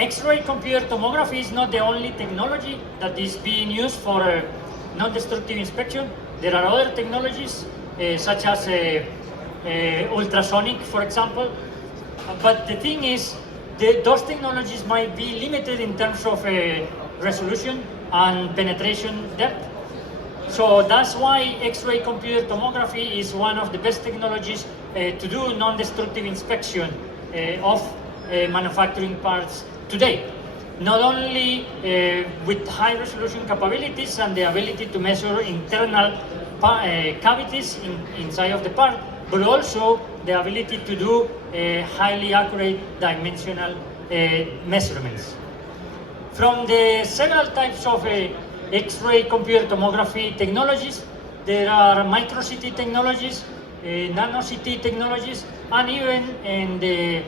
X-ray computer tomography is not the only technology that is being used for non-destructive inspection. There are other technologies such as ultrasonic, for example. But the thing is, those technologies might be limited in terms of resolution and penetration depth. So that's why X-ray computer tomography is one of the best technologies to do non-destructive inspection of manufacturing parts today. Not only with high resolution capabilities and the ability to measure internal cavities inside of the part, but also the ability to do highly accurate dimensional measurements. From the several types of X-ray computer tomography technologies, there are micro-CT technologies, nano-CT technologies, and even in the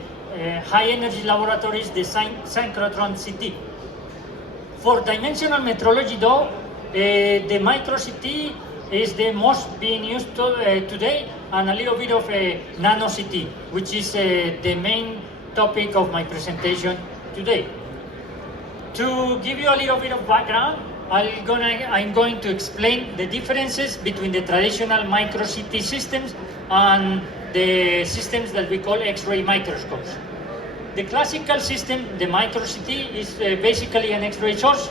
high-energy laboratories, the synchrotron CT. For dimensional metrology, though, the micro-CT is the most being used today, and a little bit of a nano-CT, which is the main topic of my presentation today. To give you a little bit of background, I'm going to explain the differences between the traditional micro-CT systems and the systems that we call X-ray microscopes. The classical system, the micro-CT, is basically an X-ray source,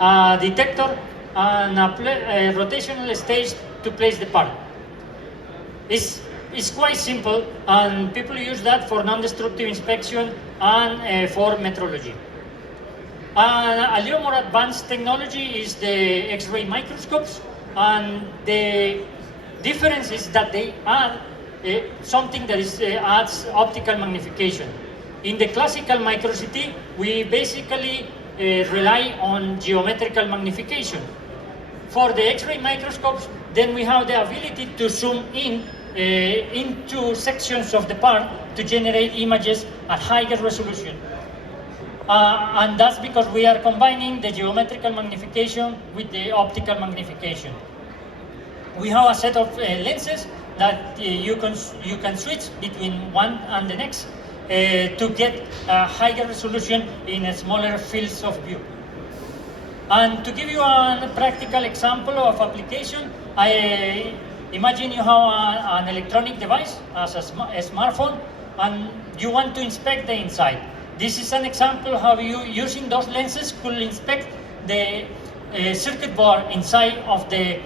a detector, and a rotational stage to place the part. It's quite simple, and people use that for non-destructive inspection and for metrology. A little more advanced technology is the X-ray microscopes, and the difference is that they add something that adds optical magnification. In the classical micro-CT, we basically rely on geometrical magnification. For the X-ray microscopes, then we have the ability to zoom in into sections of the part to generate images at higher resolution. And that's because we are combining the geometrical magnification with the optical magnification. We have a set of lenses that you can switch between one and the next to get a higher resolution in smaller fields of view. And to give you a practical example of application, I imagine you have an electronic device, as a smartphone, and you want to inspect the inside. This is an example how you, using those lenses, could inspect the circuit board inside of the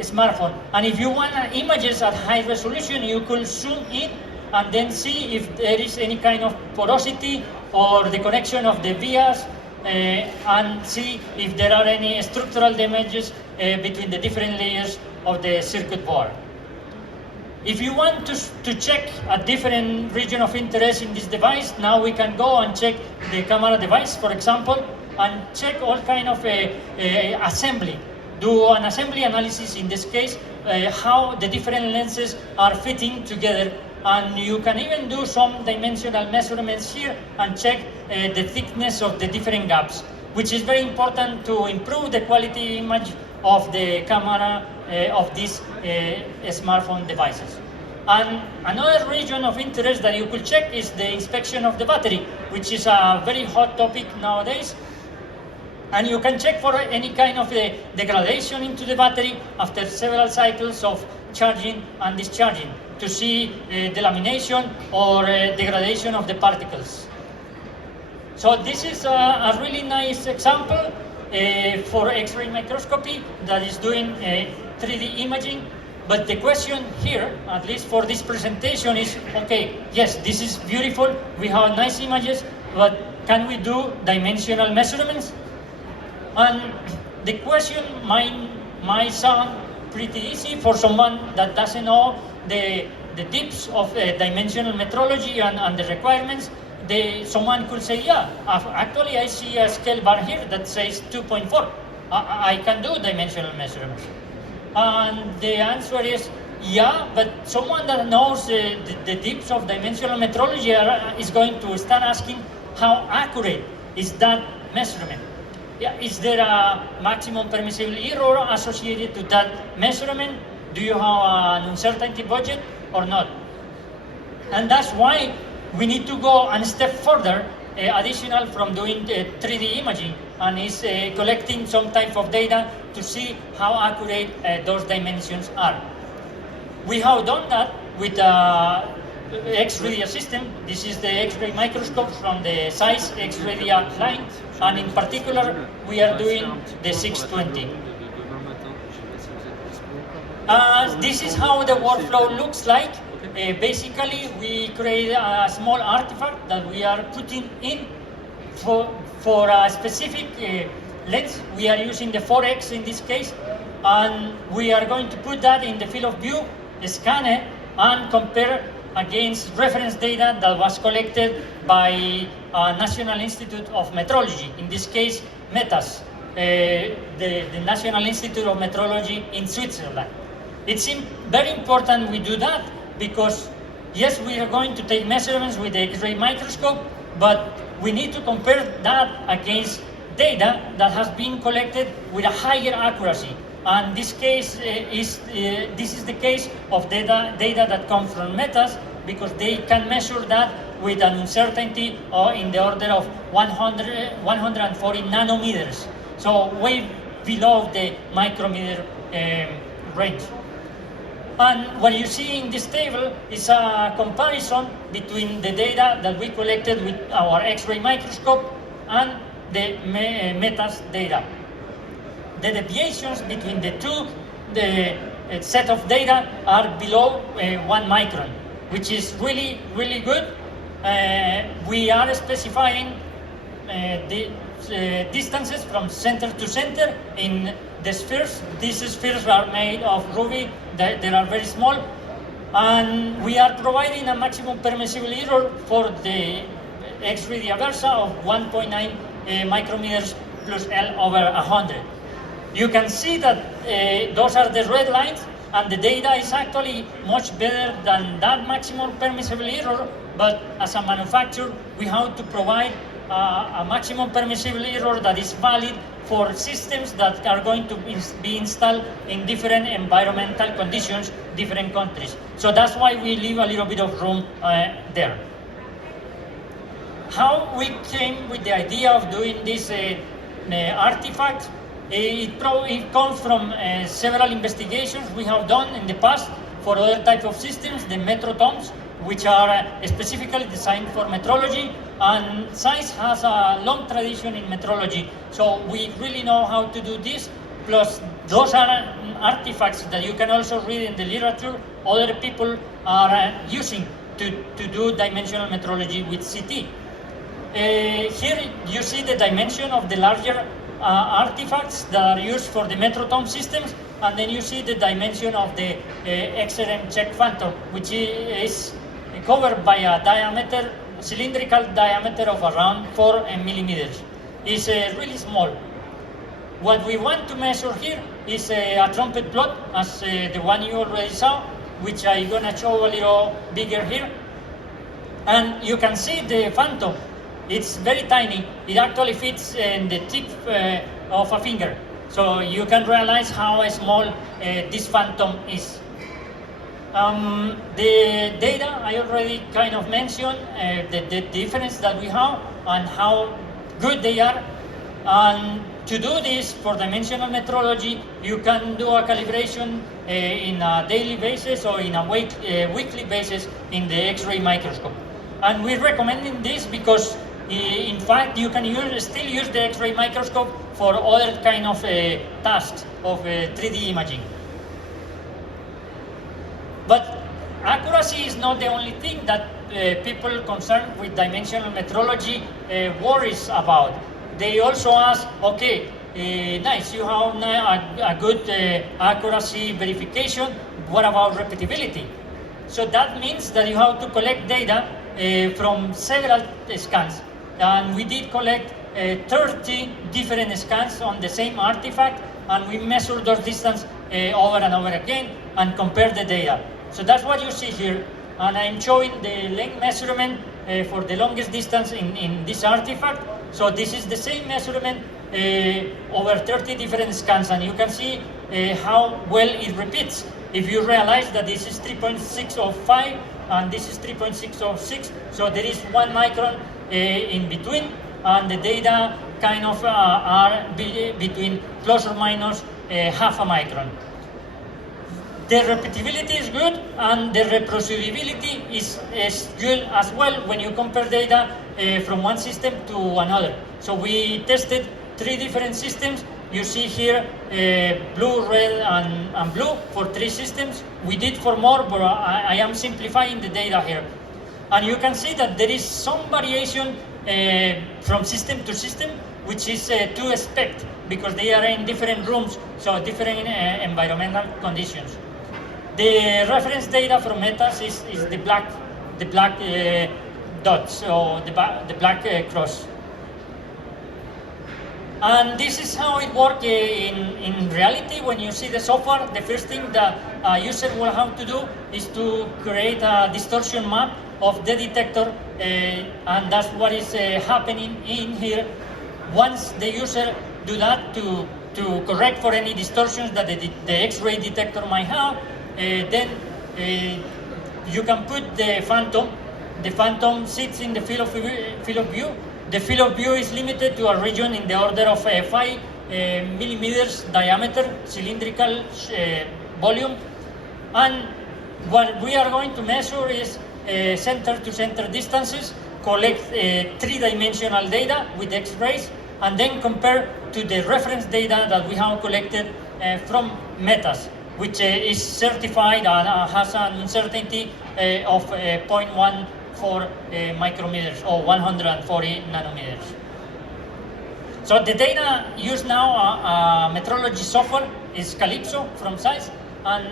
smartphone. And if you want images at high resolution, you could zoom in and then see if there is any kind of porosity or the connection of the vias, and see if there are any structural damages between the different layers of the circuit board. If you want to check a different region of interest in this device, now we can go and check the camera device, for example, and check all kind of assembly. Do an assembly analysis in this case, how the different lenses are fitting together, and you can even do some dimensional measurements here and check the thickness of the different gaps, which is very important to improve the quality image of the camera of these smartphone devices. And another region of interest that you could check is the inspection of the battery, which is a very hot topic nowadays. And you can check for any kind of degradation into the battery after several cycles of charging and discharging to see delamination or degradation of the particles. So this is a really nice example for X-ray microscopy that is doing 3D imaging. But the question here, at least for this presentation, is, okay, yes, this is beautiful, we have nice images, but can we do dimensional measurements? And the question might sound pretty easy for someone that doesn't know the tips of dimensional metrology and the requirements. Someone could say, yeah, actually I see a scale bar here that says 2.4. I can do dimensional measurements. And the answer is, yeah, but someone that knows the tips of dimensional metrology is going to start asking, how accurate is that measurement? Yeah, is there a maximum permissible error associated to that measurement? Do you have an uncertainty budget or not? And that's why we need to go a step further additional from doing 3D imaging, and is collecting some type of data to see how accurate those dimensions are. We have done that with X-ray system. This is the X-ray microscope from the size X-ray line, and in particular we are doing the 620. This is how the workflow looks like. Basically, we create a small artifact that we are putting in for a specific lens. We are using the 4X in this case, and we are going to put that in the field of view, scan it, and compare against reference data that was collected by National Institute of Metrology, in this case METAS, the National Institute of Metrology in Switzerland. It's very important we do that, because yes, we are going to take measurements with the X-ray microscope, but we need to compare that against data that has been collected with a higher accuracy. And this case this is the case of data that comes from METAS, because they can measure that with an uncertainty in the order of 140 nanometers, so way below the micrometer range. And what you see in this table is a comparison between the data that we collected with our X-ray microscope and the METAS data. The deviations between the two, the set of data, are below 1 micron, which is really, really good. We are specifying the distances from center to center in the spheres. These spheres are made of ruby. They are very small, and we are providing a maximum permissible error for the X-ray Versa of 1.9 micrometers plus L over 100. You can see that those are the red lines, and the data is actually much better than that maximum permissible error, but as a manufacturer, we have to provide a maximum permissible error that is valid for systems that are going to be installed in different environmental conditions, different countries. So that's why we leave a little bit of room there. How we came with the idea of doing this artifact? It comes from several investigations we have done in the past for other types of systems, the metrotomes, which are specifically designed for metrology, and science has a long tradition in metrology, so we really know how to do this. Plus, those are artifacts that you can also read in the literature. Other people are using to do dimensional metrology with CT. Here you see the dimension of the larger artifacts that are used for the metrotome systems, and then you see the dimension of the XRM check phantom, which is covered by a cylindrical diameter of around 4 millimeters. It's really small. What we want to measure here is a trumpet plot, as the one you already saw, which I'm gonna show a little bigger here. And you can see the phantom. It's very tiny. It actually fits in the tip of a finger. So you can realize how small this phantom is. The data I already kind of mentioned, the difference that we have and how good they are. And to do this for dimensional metrology, you can do a calibration in a daily basis or in a weekly basis in the X-ray microscope. And we're recommending this because in fact, you can still use the X-ray microscope for other kind of tasks of 3D imaging. But accuracy is not the only thing that people concerned with dimensional metrology worries about. They also ask, okay, nice, you have a good accuracy verification. What about repeatability? So that means that you have to collect data from several scans. And we did collect 30 different scans on the same artifact, and we measured those distances over and over again and compared the data. So that's what you see here, and I'm showing the length measurement for the longest distance in this artifact. So this is the same measurement over 30 different scans, and you can see how well it repeats. If you realize that this is 3.605 and this is 3.606, so there is 1 micron in between, and the data kind of are between plus or minus half a micron. The repeatability is good, and the reproducibility is good as well when you compare data from one system to another. So we tested 3 different systems. You see here blue, red, and blue for 3 systems. We did for more, but I am simplifying the data here. And you can see that there is some variation from system to system, which is to expect, because they are in different rooms, so different environmental conditions. The reference data from Metas is the black dots, or the black cross. And this is how it works in reality. When you see the software, the first thing that a user will have to do is to create a distortion map of the detector, and that's what is happening in here. Once the user do that to correct for any distortions that the X-ray detector might have, then you can put the phantom. The phantom sits in the field of view. The field of view is limited to a region in the order of 5 millimeters diameter, cylindrical volume. And what we are going to measure is center-to-center distances, collect 3-dimensional data with X-rays, and then compare to the reference data that we have collected from Metas, which is certified and has an uncertainty of 0.14 micrometers or 140 nanometers. So the data used now, metrology software, is Calypso from SAIS, and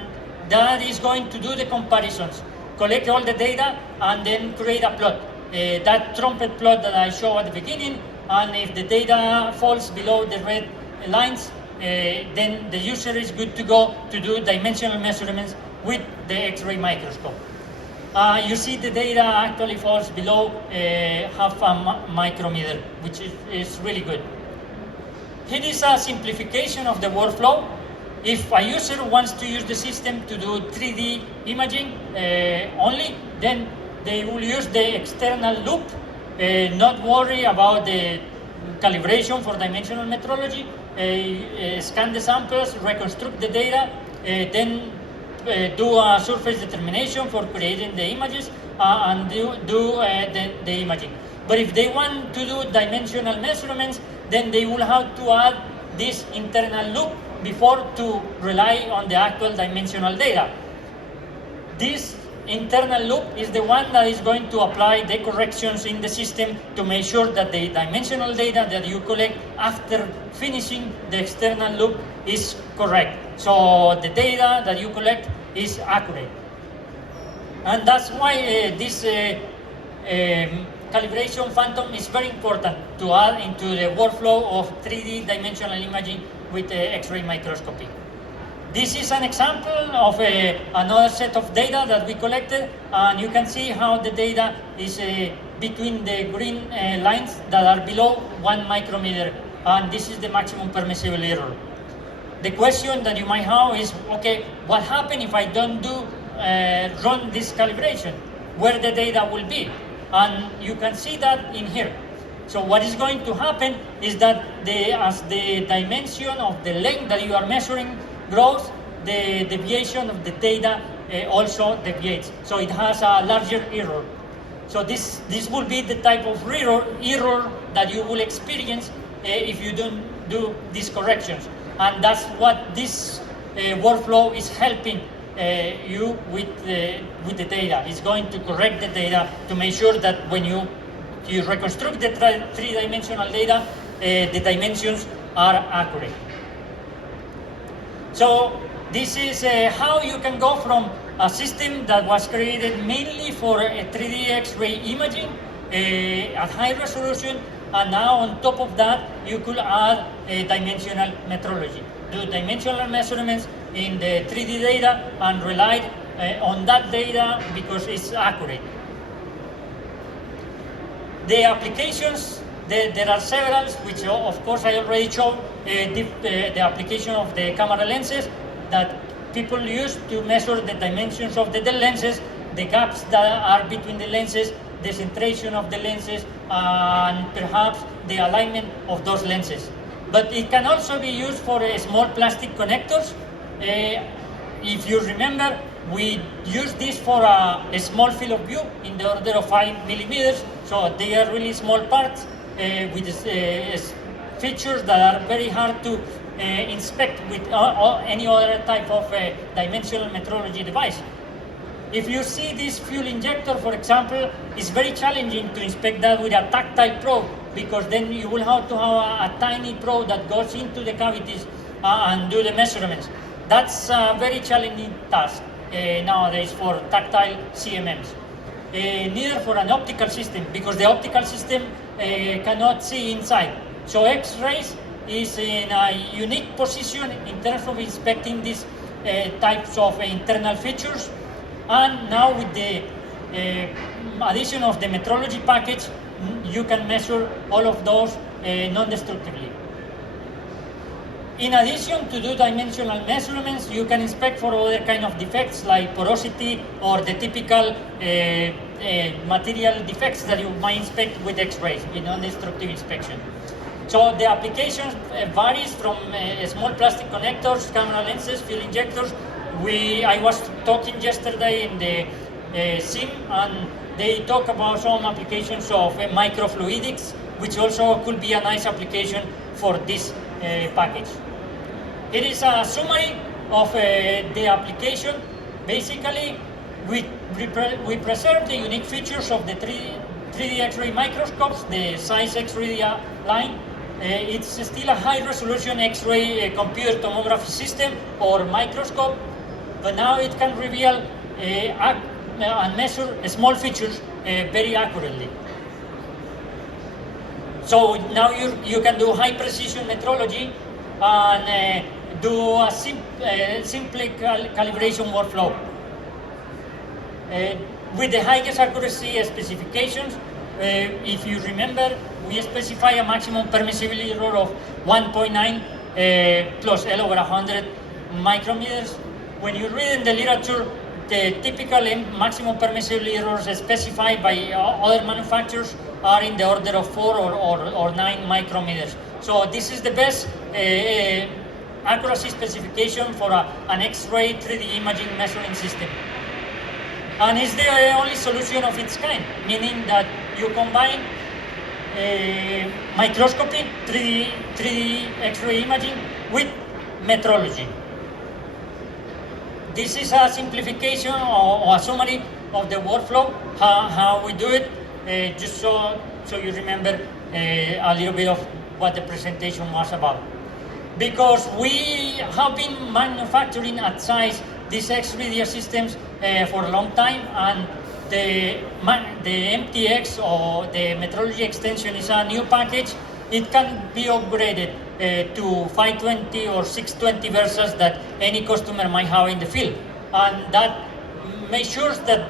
that is going to do the comparisons, collect all the data, and then create a plot. That trumpet plot that I showed at the beginning, and if the data falls below the red lines, then the user is good to go to do dimensional measurements with the X-ray microscope. You see the data actually falls below half a micrometer, which is really good. Here is a simplification of the workflow. If a user wants to use the system to do 3D imaging only, then they will use the external loop, not worry about the calibration for dimensional metrology, scan the samples, reconstruct the data, then do a surface determination for creating the images, and do the imaging. But if they want to do dimensional measurements, then they will have to add this internal loop before to rely on the actual dimensional data. This internal loop is the one that is going to apply the corrections in the system to make sure that the dimensional data that you collect after finishing the external loop is correct. So the data that you collect is accurate. And that's why this calibration phantom is very important to add into the workflow of 3D dimensional imaging with X-ray microscopy. This is an example of another set of data that we collected, and you can see how the data is between the green lines that are below 1 micrometer, and this is the maximum permissible error. The question that you might have is, okay, what happens if I don't run this calibration? Where the data will be? And you can see that in here. So what is going to happen is that as the dimension of the length that you are measuring grows, the deviation of the data also deviates. So it has a larger error. So this will be the type of error that you will experience if you don't do these corrections. And that's what this workflow is helping you with the data. It's going to correct the data to make sure that when you reconstruct the 3-dimensional data, the dimensions are accurate. So this is how you can go from a system that was created mainly for 3D X-ray imaging at high resolution, and now on top of that you could add dimensional metrology. Do dimensional measurements in the 3D data and rely on that data because it's accurate. The applications, there are several, which of course I already showed, the application of the camera lenses that people use to measure the dimensions of the lenses, the gaps that are between the lenses, the centration of the lenses, and perhaps the alignment of those lenses. But it can also be used for small plastic connectors. If you remember, we use this for a small field of view in the order of 5 millimeters. So they are really small parts with features that are very hard to inspect with any other type of dimensional metrology device. If you see this fuel injector, for example, it's very challenging to inspect that with a tactile probe, because then you will have to have a tiny probe that goes into the cavities and do the measurements. That's a very challenging task nowadays for tactile CMMs. Neither for an optical system, because the optical system cannot see inside. So X-rays is in a unique position in terms of inspecting these types of internal features. And now with the addition of the metrology package, you can measure all of those non-destructively. In addition to do dimensional measurements, you can inspect for other kind of defects like porosity or the typical material defects that you might inspect with X-rays in non-destructive inspection. So the applications varies from small plastic connectors, camera lenses, fuel injectors. I was talking yesterday in the CIM, and they talk about some applications of microfluidics, which also could be a nice application for this package. It is a summary of the application. Basically, we preserve the unique features of the 3D X-ray microscopes, the size X-ray line. It's still a high-resolution X-ray computer tomography system or microscope, but now it can reveal and measure small features very accurately. So now you can do high-precision metrology and do a simple calibration workflow. With the highest accuracy specifications, if you remember, we specify a maximum permissible error of 1.9 plus L over 100 micrometers. When you read in the literature, the typical maximum permissible errors specified by other manufacturers are in the order of 4 or 9 micrometers. So this is the best accuracy specification for an X-ray 3D imaging measuring system. And it's the only solution of its kind, meaning that you combine microscopy, 3D X-ray imaging with metrology. This is a simplification or a summary of the workflow, how we do it, just so you remember a little bit of what the presentation was about. Because we have been manufacturing at size these X-ray systems for a long time, and the MTX or the metrology extension is a new package. It can be upgraded to 520 or 620 versions that any customer might have in the field. And that makes sure that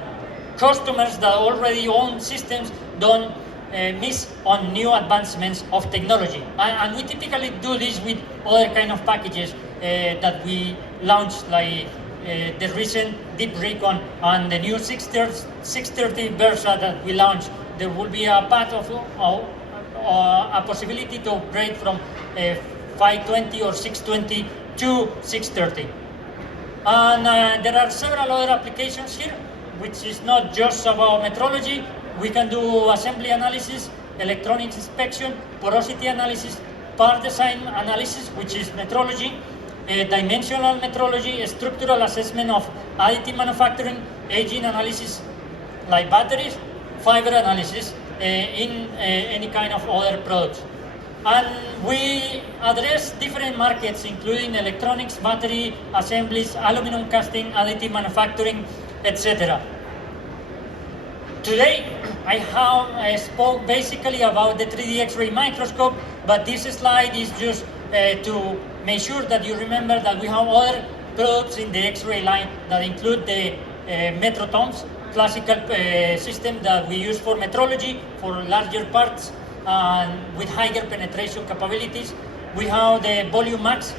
customers that already own systems don't miss on new advancements of technology. And we typically do this with other kind of packages that we launched, like the recent Deep Recon and the new 630 Versa that we launched. There will be a path of a possibility to upgrade from 520 or 620 to 630. And there are several other applications here, which is not just about metrology. We can do assembly analysis, electronics inspection, porosity analysis, part design analysis, which is metrology, dimensional metrology, structural assessment of additive manufacturing, aging analysis like batteries, fiber analysis in any kind of other products. And we address different markets, including electronics, battery assemblies, aluminum casting, additive manufacturing, etc. Today, I have spoke basically about the 3D X-ray microscope, but this slide is just to make sure that you remember that we have other products in the X-ray line that include the metrotomes, classical system that we use for metrology for larger parts and with higher penetration capabilities. We have the Volume Max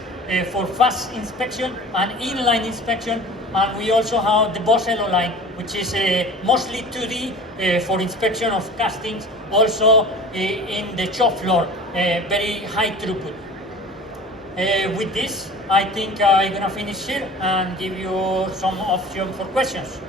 for fast inspection and inline inspection, and we also have the Bosello line, which is mostly 2D for inspection of castings also in the shop floor, very high throughput. With this, I think I'm gonna finish here and give you some option for questions.